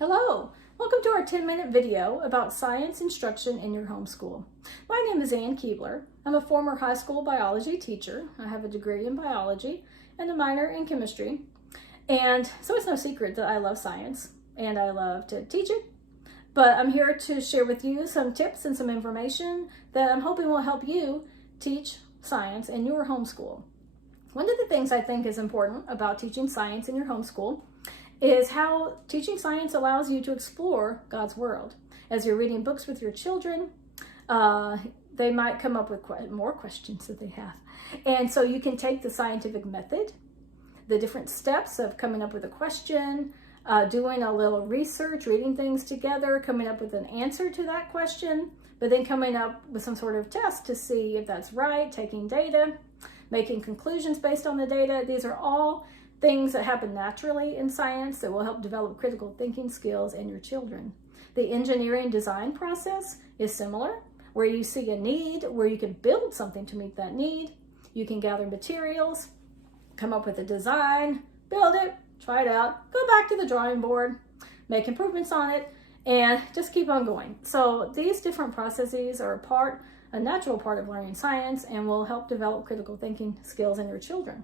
Hello, welcome to our 10-minute video about science instruction in your homeschool. My name is Ann Keebler. I'm a former high school biology teacher. I have a degree in biology and a minor in chemistry. And so it's no secret that I love science and I love to teach it. But I'm here to share with you some tips and some information that I'm hoping will help you teach science in your homeschool. One of the things I think is important about teaching science in your homeschool is how teaching science allows you to explore God's world. As you're reading books with your children, they might come up with more questions that they have. And so you can take the scientific method, the different steps of coming up with a question, doing a little research, reading things together, coming up with an answer to that question, but then coming up with some sort of test to see if that's right, taking data, making conclusions based on the data. These are all things that happen naturally in science that will help develop critical thinking skills in your children. The engineering design process is similar, where you see a need, where you can build something to meet that need. You can gather materials, come up with a design, build it, try it out, go back to the drawing board, make improvements on it, and just keep on going. So these different processes are a natural part of learning science and will help develop critical thinking skills in your children.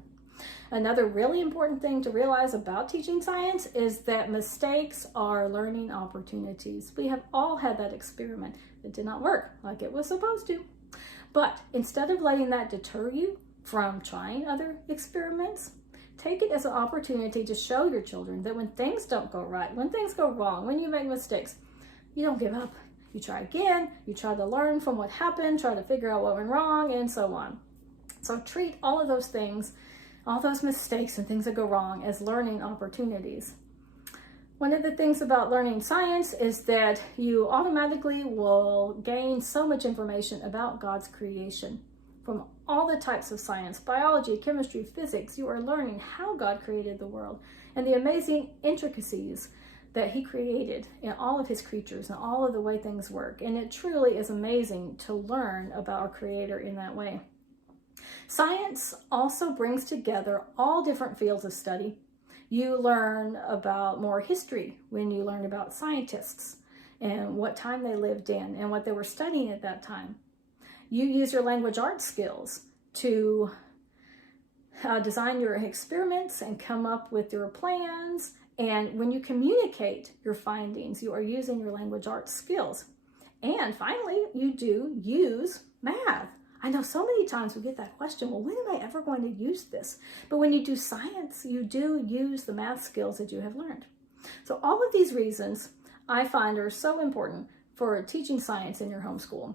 Another really important thing to realize about teaching science is that mistakes are learning opportunities. We have all had that experiment that did not work like it was supposed to. But instead of letting that deter you from trying other experiments, take it as an opportunity to show your children that when things don't go right, when things go wrong, when you make mistakes, you don't give up. You try again, you try to learn from what happened, try to figure out what went wrong, and so on. So treat all of those things, all those mistakes and things that go wrong, as learning opportunities. One of the things about learning science is that you automatically will gain so much information about God's creation. From all the types of science, biology, chemistry, physics, you are learning how God created the world and the amazing intricacies that He created in all of His creatures and all of the way things work. And it truly is amazing to learn about our Creator in that way. Science also brings together all different fields of study. You learn about more history when you learn about scientists and what time they lived in and what they were studying at that time. You use your language arts skills to design your experiments and come up with your plans. And when you communicate your findings, you are using your language arts skills. And finally, you do use math. I know so many times we get that question, well, when am I ever going to use this? But when you do science, you do use the math skills that you have learned. So all of these reasons I find are so important for teaching science in your homeschool.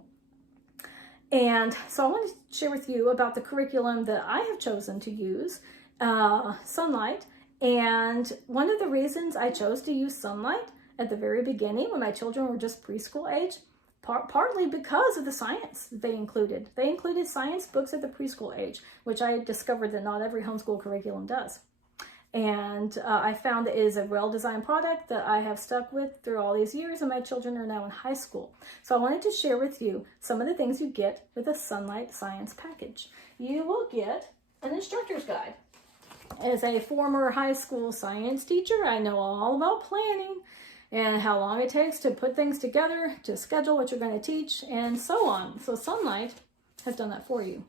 And so I want to share with you about the curriculum that I have chosen to use, Sonlight. And one of the reasons I chose to use Sonlight at the very beginning when my children were just preschool age, partly because of the science that they included. They included science books at the preschool age, which I discovered that not every homeschool curriculum does. And I found that it is a well-designed product that I have stuck with through all these years, and my children are now in high school. So I wanted to share with you some of the things you get with a Sonlight Science package. You will get an instructor's guide. As a former high school science teacher, I know all about planning and how long it takes to put things together, to schedule what you're going to teach, and so on. So Sonlight has done that for you.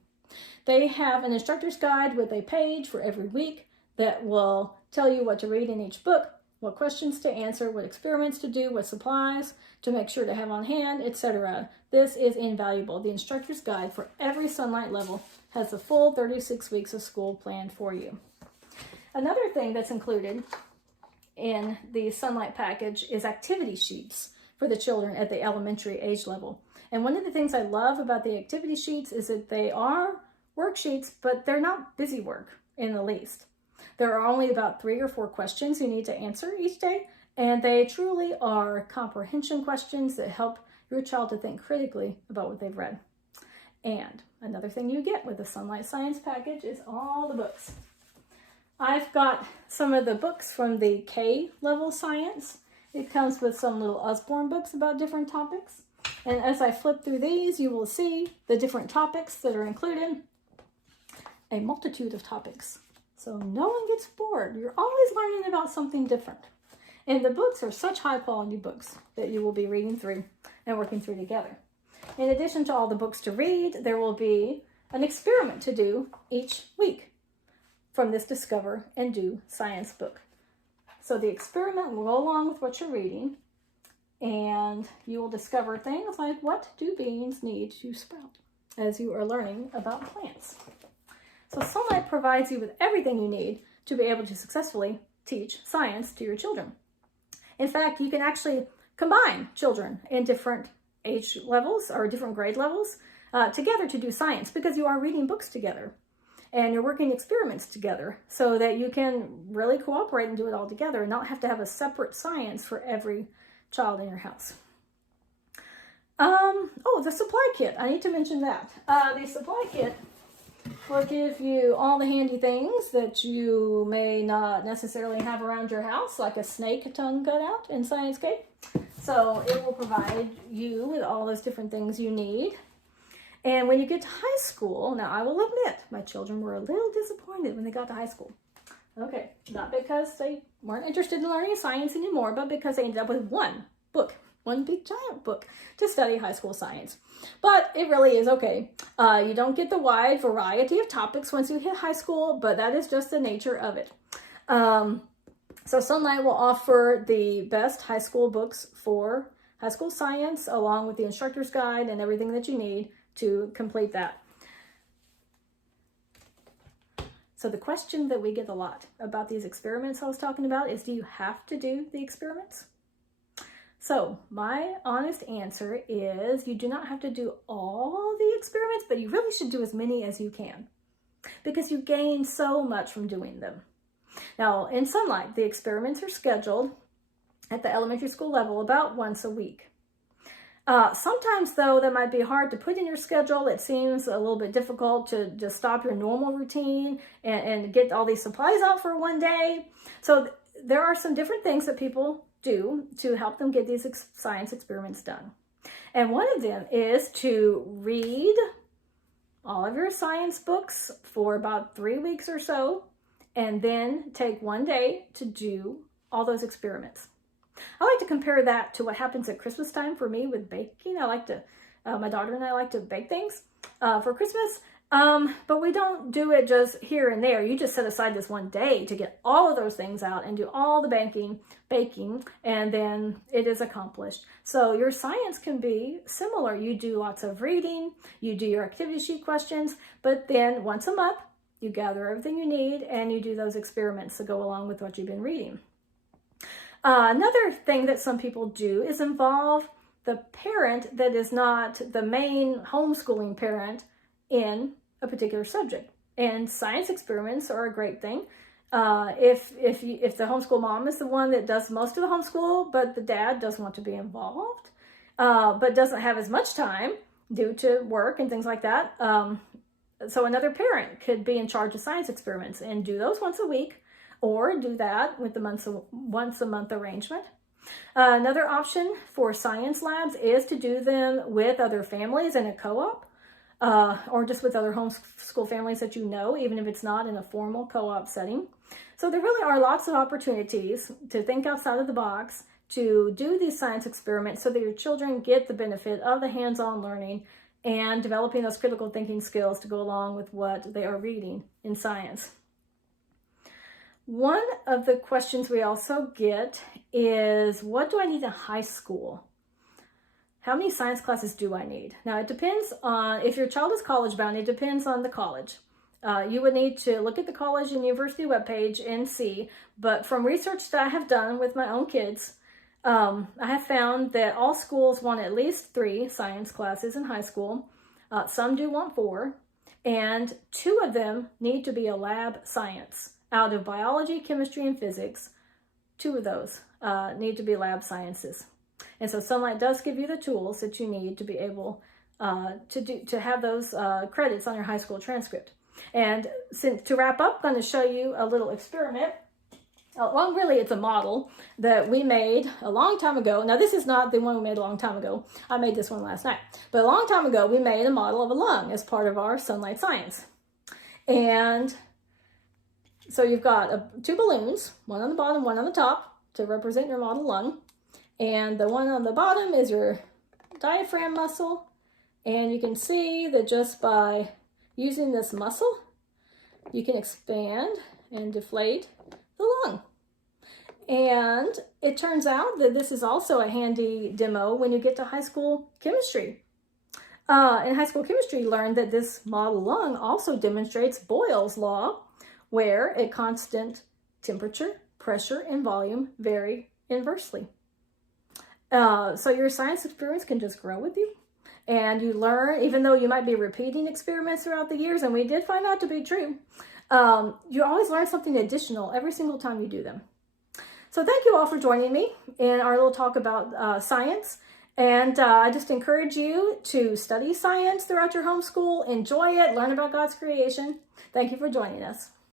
They have an instructor's guide with a page for every week that will tell you what to read in each book, what questions to answer, what experiments to do, what supplies to make sure to have on hand, etc. This is invaluable. The instructor's guide for every Sonlight level has the full 36 weeks of school planned for you. Another thing that's included in the Sonlight package is activity sheets for the children at the elementary age level. And one of the things I love about the activity sheets is that they are worksheets, but they're not busy work in the least. There are only about 3 or 4 questions you need to answer each day, and they truly are comprehension questions that help your child to think critically about what they've read. And another thing you get with the Sonlight Science package is all the books. I've got some of the books from the K-level science. It comes with some little Usborne books about different topics. And as I flip through these, you will see the different topics that are included. A multitude of topics. So no one gets bored. You're always learning about something different. And the books are such high quality books that you will be reading through and working through together. In addition to all the books to read, there will be an experiment to do each week from this Discover and Do science book. So the experiment will go along with what you're reading, and you will discover things like, what do beans need to sprout, as you are learning about plants. So Sonlight provides you with everything you need to be able to successfully teach science to your children. In fact, you can actually combine children in different age levels or different grade levels together to do science, because you are reading books together and you're working experiments together, so that you can really cooperate and do it all together and not have to have a separate science for every child in your house. Oh, the supply kit. I need to mention that. The supply kit will give you all the handy things that you may not necessarily have around your house, like a snake tongue cutout in Science Cake. So it will provide you with all those different things you need. And when you get to high school, now I will admit, my children were a little disappointed when they got to high school. Okay, not because they weren't interested in learning science anymore, but because they ended up with one book, one big giant book to study high school science. But it really is okay. You don't get the wide variety of topics once you hit high school, but that is just the nature of it. So Sonlight will offer the best high school books for high school science, along with the instructor's guide and everything that you need to complete that. So the question that we get a lot about these experiments I was talking about is, do you have to do the experiments? So my honest answer is, you do not have to do all the experiments, but you really should do as many as you can, because you gain so much from doing them. Now, in Sonlight, the experiments are scheduled at the elementary school level about once a week. Sometimes, though, that might be hard to put in your schedule. It seems a little bit difficult to just stop your normal routine and get all these supplies out for one day. So there are some different things that people do to help them get these science experiments done. And one of them is to read all of your science books for about 3 weeks or so, and then take one day to do all those experiments. I like to compare that to what happens at Christmas time for me with baking. I like to, my daughter and I like to bake things for Christmas, but we don't do it just here and there. You just set aside this one day to get all of those things out and do all the baking, and then it is accomplished. So your science can be similar. You do lots of reading, you do your activity sheet questions, but then once a month, you gather everything you need and you do those experiments to go along with what you've been reading. Another thing that some people do is involve the parent that is not the main homeschooling parent in a particular subject. And science experiments are a great thing. If the homeschool mom is the one that does most of the homeschool, but the dad doesn't want to be involved, but doesn't have as much time due to work and things like that. So another parent could be in charge of science experiments and do those once a week, or do that with the once a month arrangement. Another option for science labs is to do them with other families in a co-op, or just with other homeschool families that you know, even if it's not in a formal co-op setting. So there really are lots of opportunities to think outside of the box, to do these science experiments so that your children get the benefit of the hands-on learning and developing those critical thinking skills to go along with what they are reading in science. One of the questions we also get is, what do I need in high school? How many science classes do I need? Now, it depends on, if your child is college bound, it depends on the college. You would need to look at the college and university webpage and see, but from research that I have done with my own kids, I have found that all schools want at least 3 science classes in high school. Some do want 4, and 2 of them need to be a lab science. Out of biology, chemistry, and physics, 2 of those need to be lab sciences. And so Sonlight does give you the tools that you need to be able to have those credits on your high school transcript. And to wrap up, I'm going to show you a little experiment. Well, really, it's a model that we made a long time ago. Now, this is not the one we made a long time ago. I made this one last night. But a long time ago, we made a model of a lung as part of our Sonlight Science. And so you've got 2 balloons, one on the bottom, one on the top. to represent your model lung. And the one on the bottom is your diaphragm muscle. And you can see that just by using this muscle, you can expand and deflate the lung. And it turns out that this is also a handy demo when you get to high school chemistry. In high school chemistry, you learned that this model lung also demonstrates Boyle's law, where at constant temperature, pressure, and volume vary inversely. So your science experience can just grow with you. And you learn, even though you might be repeating experiments throughout the years, and we did find out to be true, you always learn something additional every single time you do them. So thank you all for joining me in our little talk about science. And I just encourage you to study science throughout your homeschool, enjoy it, learn about God's creation. Thank you for joining us.